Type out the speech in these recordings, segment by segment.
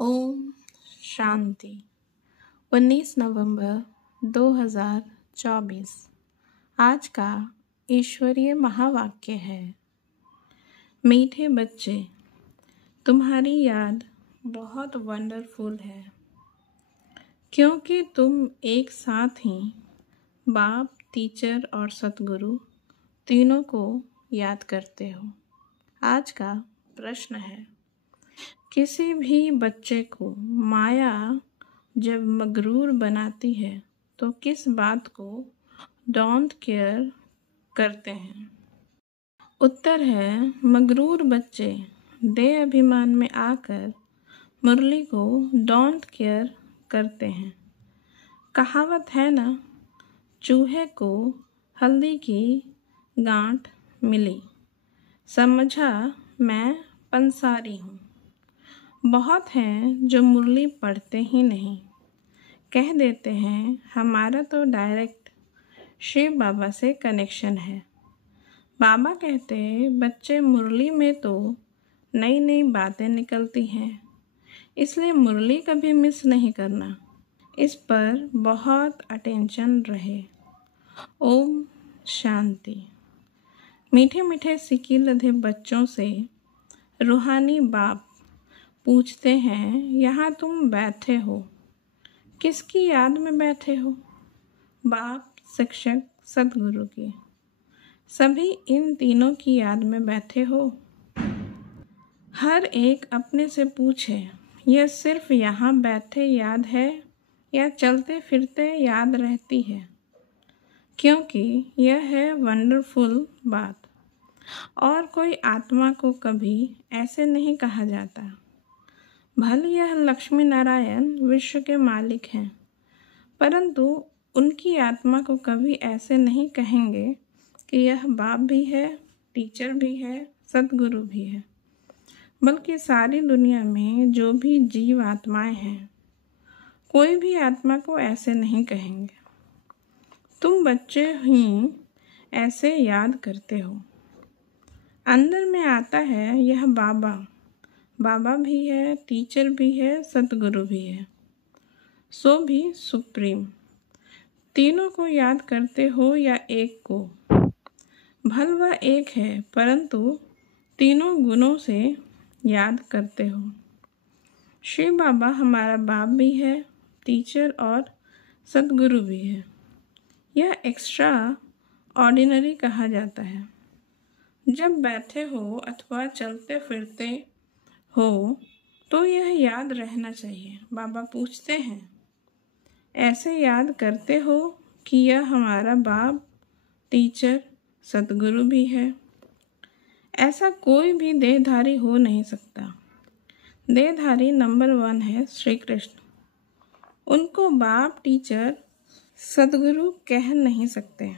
ओम शांति। 19 नवंबर 2024। आज का ईश्वरीय महावाक्य है, मीठे बच्चे, तुम्हारी याद बहुत वंडरफुल है, क्योंकि तुम एक साथ ही बाप, टीचर और सतगुरु तीनों को याद करते हो। आज का प्रश्न है, किसी भी बच्चे को माया जब मगरूर बनाती है तो किस बात को डोंट केयर करते हैं? उत्तर है, मगरूर बच्चे देह अभिमान में आकर मुरली को डोंट केयर करते हैं। कहावत है ना, चूहे को हल्दी की गांठ मिली, समझा मैं पंसारी हूँ। बहुत हैं जो मुरली पढ़ते ही नहीं, कह देते हैं हमारा तो डायरेक्ट शिव बाबा से कनेक्शन है। बाबा कहते बच्चे मुरली में तो नई नई बातें निकलती हैं, इसलिए मुरली कभी मिस नहीं करना। इस पर बहुत अटेंशन रहे। ओम शांति। मीठे मीठे सिक्के लधे बच्चों से रूहानी बाप पूछते हैं, यहाँ तुम बैठे हो, किसकी याद में बैठे हो? बाप, शिक्षक, सतगुरु की। सभी इन तीनों की याद में बैठे हो। हर एक अपने से पूछे, यह सिर्फ यहाँ बैठे याद है या चलते फिरते याद रहती है? क्योंकि यह है वंडरफुल बात। और कोई आत्मा को कभी ऐसे नहीं कहा जाता। भले यह लक्ष्मी नारायण विश्व के मालिक हैं, परंतु उनकी आत्मा को कभी ऐसे नहीं कहेंगे कि यह बाप भी है, टीचर भी है, सतगुरु भी है। बल्कि सारी दुनिया में जो भी जीव आत्माएं हैं, कोई भी आत्मा को ऐसे नहीं कहेंगे। तुम बच्चे ही ऐसे याद करते हो। अंदर में आता है यह बाबा भी है, टीचर भी है, सतगुरु भी है, सो भी सुप्रीम। तीनों को याद करते हो या एक को? भल वह एक है, परंतु तीनों गुणों से याद करते हो। शिव बाबा हमारा बाप भी है, टीचर और सतगुरु भी है। यह एक्स्ट्रा ऑर्डिनरी कहा जाता है। जब बैठे हो अथवा चलते फिरते हो तो यह याद रहना चाहिए। बाबा पूछते हैं, ऐसे याद करते हो कि यह हमारा बाप, टीचर, सतगुरु भी है? ऐसा कोई भी देहधारी हो नहीं सकता। देहधारी नंबर 1 है श्री कृष्ण। उनको बाप, टीचर, सतगुरु कह नहीं सकते।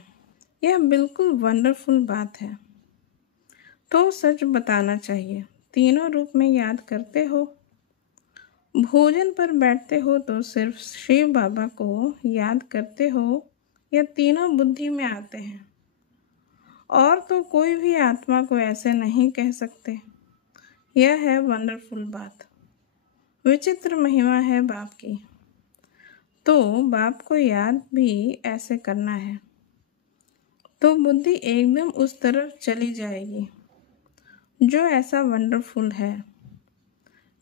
यह बिल्कुल वंडरफुल बात है। तो सच बताना चाहिए, तीनों रूप में याद करते हो? भोजन पर बैठते हो तो सिर्फ शिव बाबा को याद करते हो या तीनों बुद्धि में आते हैं? और तो कोई भी आत्मा को ऐसे नहीं कह सकते। यह है वंडरफुल बात। विचित्र महिमा है बाप की। तो बाप को याद भी ऐसे करना है तो बुद्धि एकदम उस तरफ चली जाएगी जो ऐसा वंडरफुल है।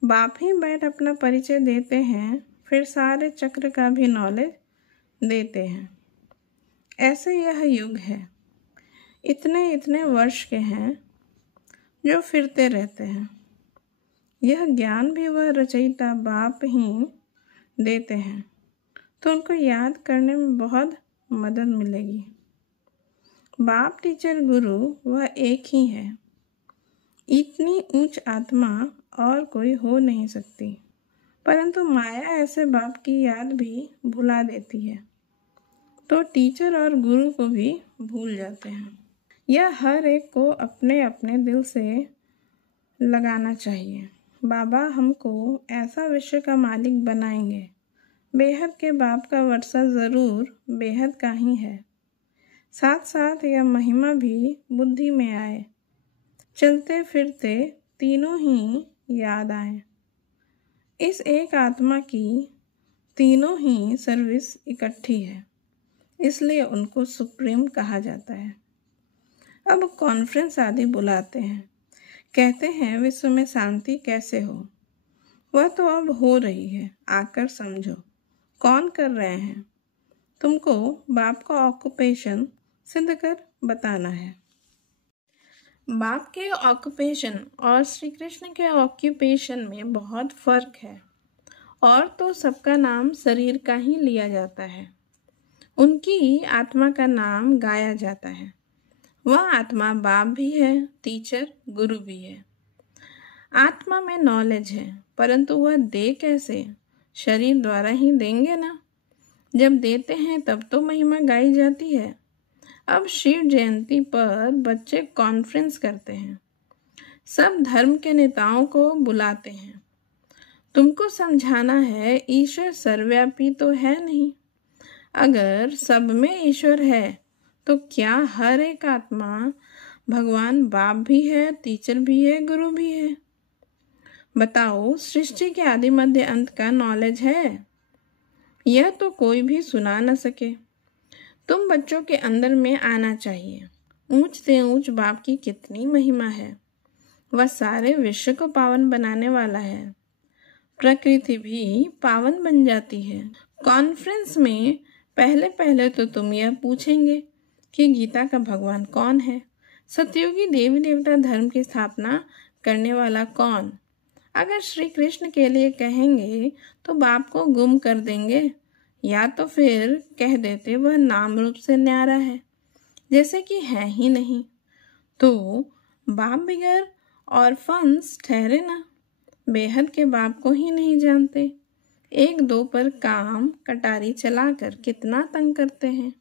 बाप ही बैठ अपना परिचय देते हैं, फिर सारे चक्र का भी नॉलेज देते हैं। ऐसे यह युग है, इतने इतने वर्ष के हैं जो फिरते रहते हैं। यह ज्ञान भी वह रचयिता बाप ही देते हैं, तो उनको याद करने में बहुत मदद मिलेगी। बाप, टीचर, गुरु वह एक ही है। इतनी ऊंच आत्मा और कोई हो नहीं सकती, परंतु माया ऐसे बाप की याद भी भुला देती है, तो टीचर और गुरु को भी भूल जाते हैं। यह हर एक को अपने अपने दिल से लगाना चाहिए। बाबा हमको ऐसा विश्व का मालिक बनाएंगे। बेहद के बाप का वर्षा ज़रूर बेहद का ही है। साथ साथ यह महिमा भी बुद्धि में आए, चलते फिरते तीनों ही याद आए। इस एक आत्मा की तीनों ही सर्विस इकट्ठी है, इसलिए उनको सुप्रीम कहा जाता है। अब कॉन्फ्रेंस आदि बुलाते हैं, कहते हैं विश्व में शांति कैसे हो। वह तो अब हो रही है, आकर समझो। कौन कर रहे हैं? तुमको बाप का ऑक्यूपेशन सिद्ध कर बताना है। बाप के ऑक्यूपेशन और श्री कृष्ण के ऑक्यूपेशन में बहुत फर्क है। और तो सबका नाम शरीर का ही लिया जाता है, उनकी आत्मा का नाम गाया जाता है। वह आत्मा बाप भी है, टीचर, गुरु भी है। आत्मा में नॉलेज है, परंतु वह दे कैसे? शरीर द्वारा ही देंगे ना। जब देते हैं तब तो महिमा गाई जाती है। अब शिव जयंती पर बच्चे कॉन्फ्रेंस करते हैं, सब धर्म के नेताओं को बुलाते हैं। तुमको समझाना है ईश्वर सर्वव्यापी तो है नहीं। अगर सब में ईश्वर है तो क्या हर एक आत्मा भगवान बाप भी है, टीचर भी है, गुरु भी है? बताओ, सृष्टि के आदि मध्य अंत का नॉलेज है? यह तो कोई भी सुना न सके। तुम बच्चों के अंदर में आना चाहिए। ऊंच से ऊंच बाप की कितनी महिमा है। वह सारे विश्व को पावन बनाने वाला है। प्रकृति भी पावन बन जाती है। कॉन्फ्रेंस में पहले पहले तो तुम यह पूछेंगे कि गीता का भगवान कौन है? सतयुगी देवी देवता धर्म की स्थापना करने वाला कौन? अगर श्री कृष्ण के लिए कहेंगे तो बाप को गुम कर देंगे, या तो फिर कह देते वह नाम रूप से न्यारा है, जैसे कि है ही नहीं। तो बाप बगैर ऑर्फन्स ठहरे ना। बेहद के बाप को ही नहीं जानते। एक दो पर काम कटारी चलाकर कितना तंग करते हैं,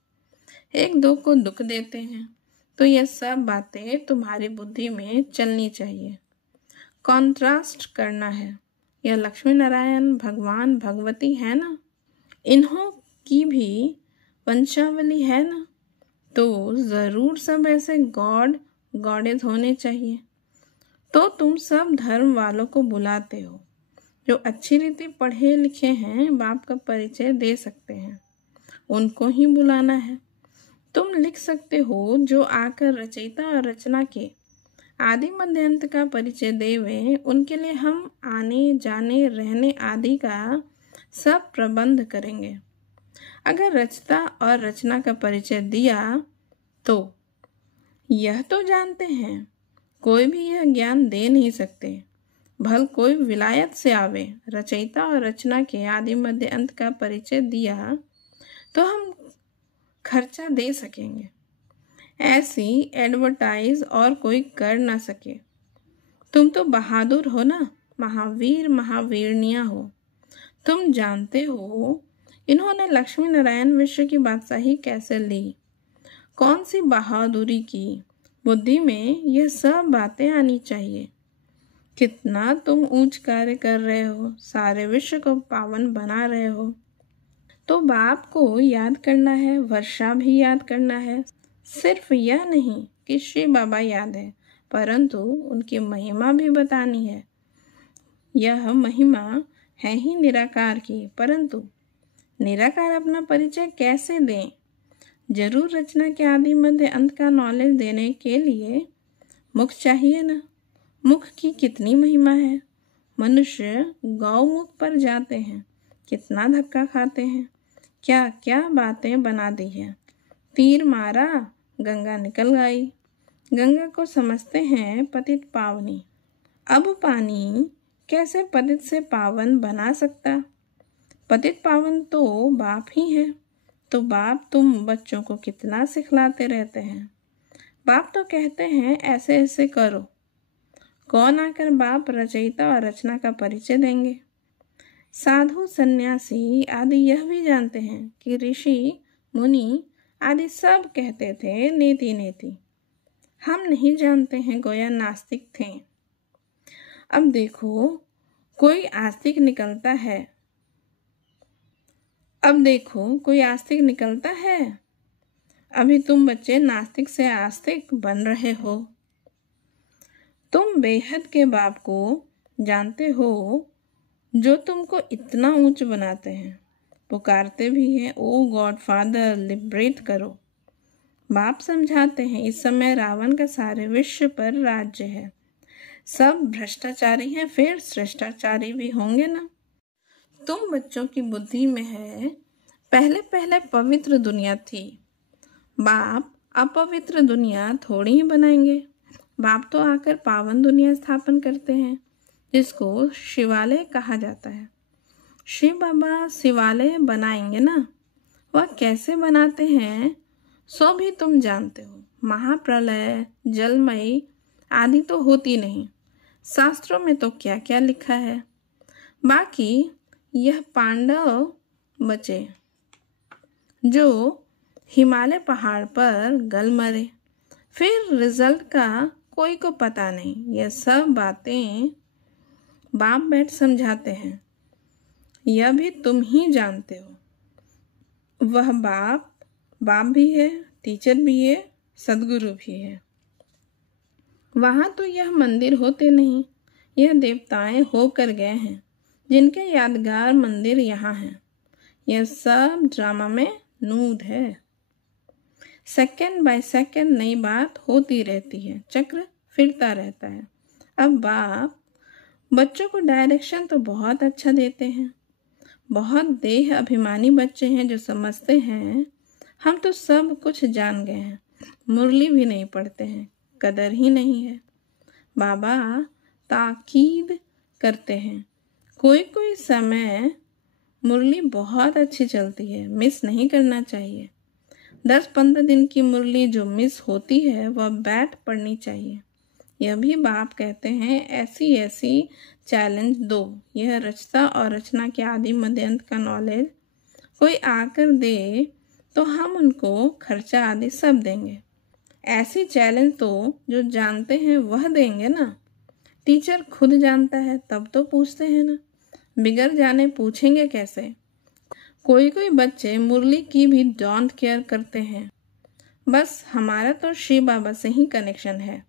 एक दो को दुख देते हैं। तो यह सब बातें तुम्हारी बुद्धि में चलनी चाहिए। कॉन्ट्रास्ट करना है। यह लक्ष्मी नारायण भगवान भगवती है ना, इन्हों की भी वंशावली है ना, तो जरूर सब ऐसे गॉड गॉडेज होने चाहिए। तो तुम सब धर्म वालों को बुलाते हो, जो अच्छी रीति पढ़े लिखे हैं, बाप का परिचय दे सकते हैं, उनको ही बुलाना है। तुम लिख सकते हो, जो आकर रचयिता और रचना के आदि मध्यांत का परिचय देवे, उनके लिए हम आने जाने रहने आदि का सब प्रबंध करेंगे। अगर रचता और रचना का परिचय दिया तो यह तो जानते हैं कोई भी यह ज्ञान दे नहीं सकते। भल कोई विलायत से आवे, रचयिता और रचना के आदि मध्य अंत का परिचय दिया तो हम खर्चा दे सकेंगे। ऐसी एडवर्टाइज और कोई कर ना सके। तुम तो बहादुर हो ना, महावीर महावीरनिया हो। तुम जानते हो इन्होंने लक्ष्मी नारायण विश्व की बादशाही कैसे ली, कौन सी बहादुरी की। बुद्धि में यह सब बातें आनी चाहिए। कितना तुम ऊंच कार्य कर रहे हो, सारे विश्व को पावन बना रहे हो। तो बाप को याद करना है, वर्षा भी याद करना है। सिर्फ यह नहीं कि श्री बाबा याद है, परंतु उनकी महिमा भी बतानी है। यह महिमा है ही निराकार की, परंतु निराकार अपना परिचय कैसे दें? जरूर रचना के आदि मध्य अंत का नॉलेज देने के लिए मुख चाहिए ना। मुख की कितनी महिमा है। मनुष्य गौमुख पर जाते हैं, कितना धक्का खाते हैं, क्या क्या बातें बना दी है। तीर मारा, गंगा निकल गई। गंगा को समझते हैं पतित पावनी। अब पानी कैसे पतित से पावन बना सकता? पतित पावन तो बाप ही है। तो बाप तुम बच्चों को कितना सिखलाते रहते हैं। बाप तो कहते हैं ऐसे ऐसे करो। कौन आकर बाप रचयिता और रचना का परिचय देंगे? साधु सन्यासी आदि यह भी जानते हैं कि ऋषि मुनि आदि सब कहते थे नेति नेति। हम नहीं जानते हैं, गोया नास्तिक थे। अब देखो कोई आस्तिक निकलता है। अभी तुम बच्चे नास्तिक से आस्तिक बन रहे हो। तुम बेहद के बाप को जानते हो, जो तुमको इतना ऊंच बनाते हैं, पुकारते भी हैं, ओ गॉड फादर लिबरेट करो। बाप समझाते हैं, इस समय रावण का सारे विश्व पर राज्य है, सब भ्रष्टाचारी हैं, फिर श्रेष्ठाचारी भी होंगे ना। तुम बच्चों की बुद्धि में है, पहले पहले पवित्र दुनिया थी, बाप अपवित्र दुनिया थोड़ी ही बनाएंगे। बाप तो आकर पावन दुनिया स्थापन करते हैं, जिसको शिवालय कहा जाता है। शिव बाबा शिवालय बनाएंगे ना, वह कैसे बनाते हैं सो भी तुम जानते हो। महाप्रलय, जलमयी आदि तो होती नहीं, शास्त्रों में तो क्या क्या लिखा है। बाकी यह पांडव बचे जो हिमालय पहाड़ पर गल मरे, फिर रिजल्ट का कोई को पता नहीं। यह सब बातें बाप बैठ समझाते हैं, यह भी तुम ही जानते हो। वह बाप भी है, टीचर भी है, सदगुरु भी है। वहाँ तो यह मंदिर होते नहीं, यह देवताएं होकर गए हैं, जिनके यादगार मंदिर यहाँ हैं। यह सब ड्रामा में नूद है। सेकंड बाय सेकंड नई बात होती रहती है, चक्र फिरता रहता है। अब बाप बच्चों को डायरेक्शन तो बहुत अच्छा देते हैं। बहुत देह अभिमानी बच्चे हैं जो समझते हैं हम तो सब कुछ जान गए हैं, मुरली भी नहीं पढ़ते हैं, कदर ही नहीं है। बाबा ताकीद करते हैं, कोई कोई समय मुरली बहुत अच्छी चलती है, मिस नहीं करना चाहिए। 10-15 दिन की मुरली जो मिस होती है वह बैठ पड़नी चाहिए। यह भी बाप कहते हैं, ऐसी ऐसी चैलेंज दो। यह रचता और रचना के आदि मध्य अंत का नॉलेज कोई आकर दे तो हम उनको खर्चा आदि सब देंगे। ऐसी चैलेंज तो जो जानते हैं वह देंगे ना। टीचर खुद जानता है तब तो पूछते हैं ना, बिगड़ जाने पूछेंगे कैसे। कोई कोई बच्चे मुरली की भी डोंट केयर करते हैं। बस हमारा तो शिव बाबा से ही कनेक्शन है,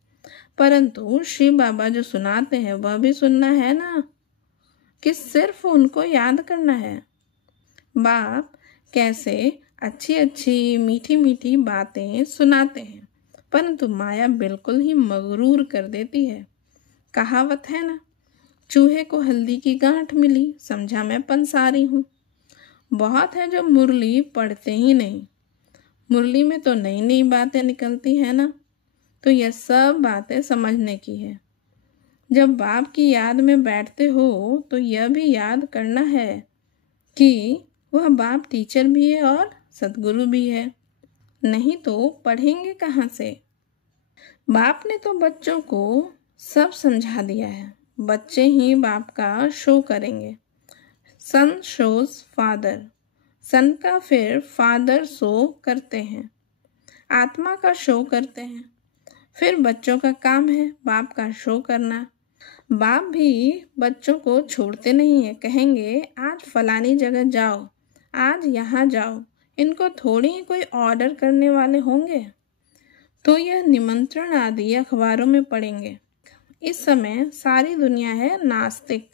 परंतु शिव बाबा जो सुनाते हैं वह भी सुनना है ना, कि सिर्फ उनको याद करना है। बाप कैसे अच्छी अच्छी मीठी मीठी बातें सुनाते हैं, परंतु माया बिल्कुल ही मगरूर कर देती है। कहावत है ना, चूहे को हल्दी की गांठ मिली, समझा मैं पंसारी हूँ। बहुत है जो मुरली पढ़ते ही नहीं, मुरली में तो नई नई बातें निकलती है ना। तो यह सब बातें समझने की है। जब बाप की याद में बैठते हो तो यह भी याद करना है कि वह बाप टीचर भी है और सदगुरु भी है, नहीं तो पढ़ेंगे कहाँ से। बाप ने तो बच्चों को सब समझा दिया है, बच्चे ही बाप का शो करेंगे। सन शोज फादर, सन का फिर फादर शो करते हैं, आत्मा का शो करते हैं। फिर बच्चों का काम है बाप का शो करना। बाप भी बच्चों को छोड़ते नहीं है, कहेंगे आज फलानी जगह जाओ, आज यहाँ जाओ। इनको थोड़ी ही कोई ऑर्डर करने वाले होंगे, तो यह निमंत्रण आदि अखबारों में पढ़ेंगे। इस समय सारी दुनिया है नास्तिक,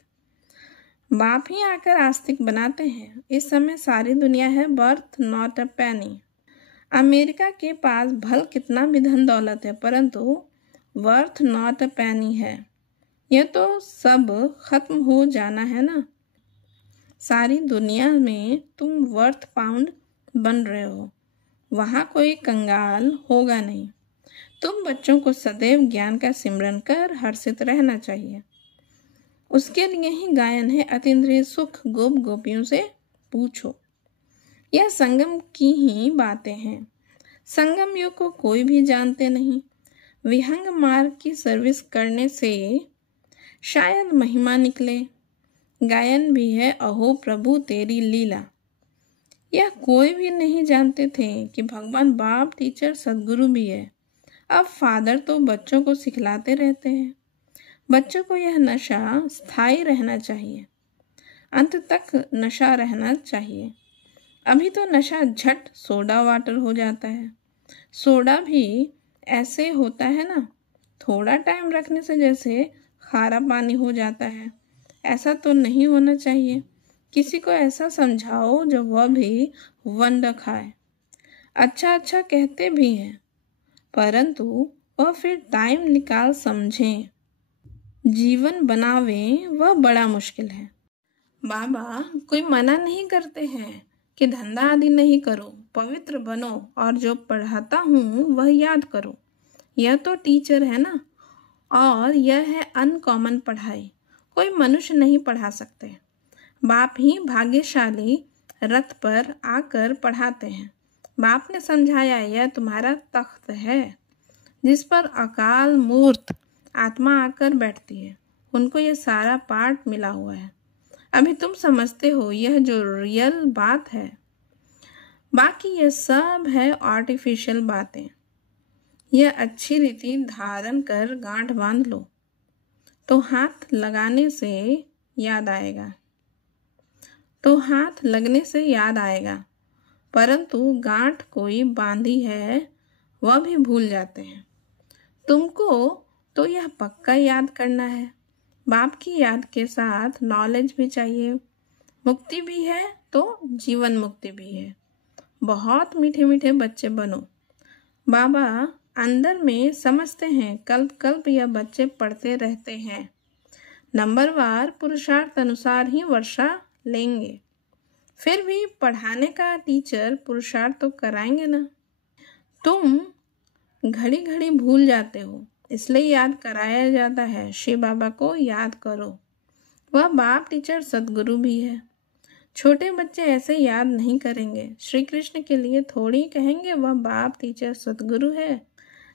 बाप ही आकर आस्तिक बनाते हैं। इस समय सारी दुनिया है बर्थ नॉट अ पैनी। अमेरिका के पास भल कितना भी धन दौलत है, परंतु वर्थ नॉट अ पैनी है। यह तो सब खत्म हो जाना है ना। सारी दुनिया में तुम वर्थ पाउंड बन रहे हो, वहाँ कोई कंगाल होगा नहीं। तुम बच्चों को सदैव ज्ञान का सिमरन कर हर्षित रहना चाहिए। उसके लिए ही गायन है, अतीन्द्रिय सुख गोप गोपियों से पूछो। यह संगम की ही बातें हैं। संगम युग को कोई भी जानते नहीं। विहंग मार्ग की सर्विस करने से शायद महिमा निकले। गायन भी है, अहो प्रभु तेरी लीला। यह कोई भी नहीं जानते थे कि भगवान बाप टीचर सदगुरु भी है। अब फादर तो बच्चों को सिखलाते रहते हैं। बच्चों को यह नशा स्थायी रहना चाहिए, अंत तक नशा रहना चाहिए। अभी तो नशा झट सोडा वाटर हो जाता है। सोडा भी ऐसे होता है ना, थोड़ा टाइम रखने से जैसे खारा पानी हो जाता है, ऐसा तो नहीं होना चाहिए। किसी को ऐसा समझाओ जो वह भी वंडा खाए। अच्छा अच्छा कहते भी हैं, परंतु वह फिर टाइम निकाल समझें, जीवन बनावे, वह बड़ा मुश्किल है। बाबा कोई मना नहीं करते हैं कि धंधा आदि नहीं करो, पवित्र बनो और जो पढ़ाता हूँ वह याद करो। यह तो टीचर है ना, और यह है अनकॉमन पढ़ाई, कोई मनुष्य नहीं पढ़ा सकते। बाप ही भाग्यशाली रथ पर आकर पढ़ाते हैं। बाप ने समझाया, यह तुम्हारा तख्त है जिस पर अकाल मूर्त आत्मा आकर बैठती है। उनको यह सारा पाठ मिला हुआ है। अभी तुम समझते हो यह जो रियल बात है, बाकी यह सब है आर्टिफिशियल बातें। यह अच्छी रीति धारण कर गांठ बांध लो तो हाथ लगने से याद आएगा, परंतु गांठ कोई बांधी है वह भी भूल जाते हैं। तुमको तो यह पक्का याद करना है। बाप की याद के साथ नॉलेज भी चाहिए। मुक्ति भी है तो जीवन मुक्ति भी है। बहुत मीठे मीठे बच्चे बनो। बाबा अंदर में समझते हैं, कल्प कल्प यह बच्चे पढ़ते रहते हैं। नंबरवार पुरुषार्थ अनुसार ही वर्षा लेंगे। फिर भी पढ़ाने का टीचर पुरुषार्थ तो कराएंगे ना। तुम घड़ी घड़ी भूल जाते हो, इसलिए याद कराया जाता है। शिव बाबा को याद करो, वह बाप टीचर सदगुरु भी है। छोटे बच्चे ऐसे याद नहीं करेंगे। श्री कृष्ण के लिए थोड़ी कहेंगे वह बाप टीचर सदगुरु है।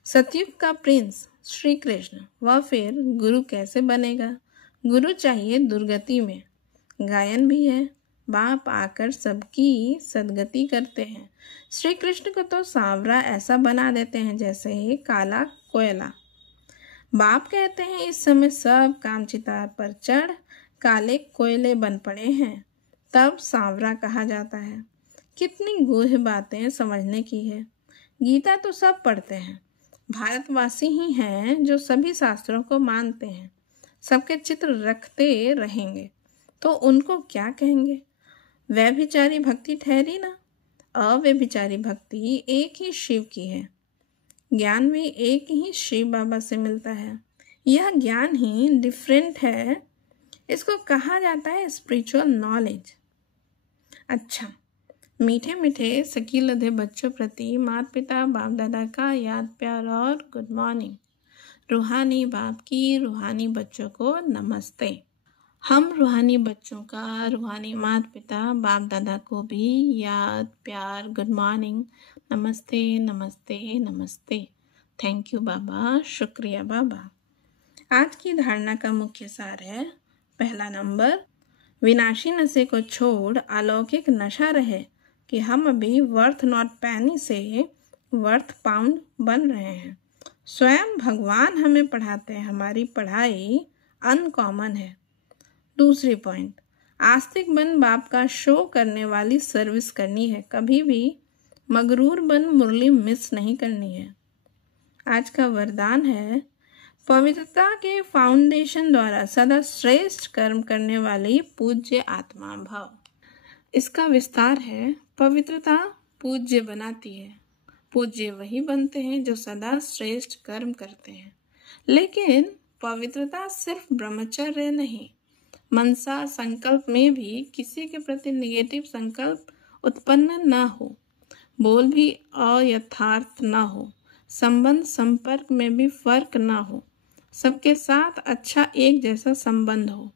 सतयुग का प्रिंस श्री कृष्ण, वह फिर गुरु कैसे बनेगा? गुरु चाहिए दुर्गति में। गायन भी है, बाप आकर सबकी सदगति करते हैं। श्री कृष्ण को तो सांवरा ऐसा बना देते हैं जैसे ही काला कोयला। बाप कहते हैं इस समय सब काम चिता पर चढ़ काले कोयले बन पड़े हैं, तब सांवरा कहा जाता है। कितनी गूढ़ बातें समझने की है। गीता तो सब पढ़ते हैं, भारतवासी ही हैं जो सभी शास्त्रों को मानते हैं। सबके चित्र रखते रहेंगे तो उनको क्या कहेंगे? व्यभिचारी भक्ति ठहरी ना। अव्यभिचारी भक्ति एक ही शिव की है। ज्ञान भी एक ही शिव बाबा से मिलता है। यह ज्ञान ही डिफरेंट है, इसको कहा जाता है स्पिरिचुअल नॉलेज। अच्छा, मीठे मीठे सकीलधे बच्चों प्रति माता पिता बाप दादा का याद प्यार और गुड मॉर्निंग। रूहानी बाप की रूहानी बच्चों को नमस्ते। हम रूहानी बच्चों का रूहानी माता पिता बाप दादा को भी याद प्यार गुड मॉर्निंग, नमस्ते नमस्ते नमस्ते। थैंक यू बाबा, शुक्रिया बाबा। आज की धारणा का मुख्य सार है, पहला नंबर, विनाशी नशे को छोड़ अलौकिक नशा रहे कि हम अभी वर्थ नॉट पैनी से वर्थ पाउंड बन रहे हैं। स्वयं भगवान हमें पढ़ाते हैं, हमारी पढ़ाई अनकॉमन है। दूसरी पॉइंट, आस्तिक बन बाप का शो करने वाली सर्विस करनी है, कभी भी मगरूर बन मुरली मिस नहीं करनी है। आज का वरदान है, पवित्रता के फाउंडेशन द्वारा सदा श्रेष्ठ कर्म करने वाली पूज्य आत्मा भव। इसका विस्तार है, पवित्रता पूज्य बनाती है। पूज्य वही बनते हैं जो सदा श्रेष्ठ कर्म करते हैं। लेकिन पवित्रता सिर्फ ब्रह्मचर्य नहीं, मनसा संकल्प में भी किसी के प्रति निगेटिव संकल्प उत्पन्न न हो, बोल भी अयथार्थ न हो, संबंध संपर्क में भी फर्क न हो, सबके साथ अच्छा एक जैसा संबंध हो,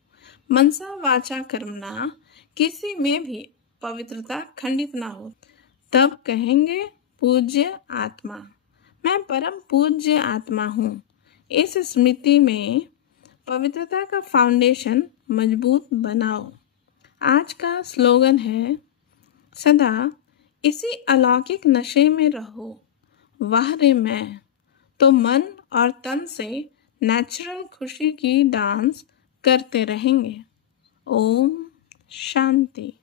मनसा वाचा कर्मणा किसी में भी पवित्रता खंडित ना हो, तब कहेंगे पूज्य आत्मा, मैं परम पूज्य आत्मा हूँ। इस स्मृति में पवित्रता का फाउंडेशन मजबूत बनाओ। आज का स्लोगन है, सदा इसी अलौकिक नशे में रहो, वाह रे मैं, तो मन और तन से नेचुरल खुशी की डांस करते रहेंगे। ओम शांति।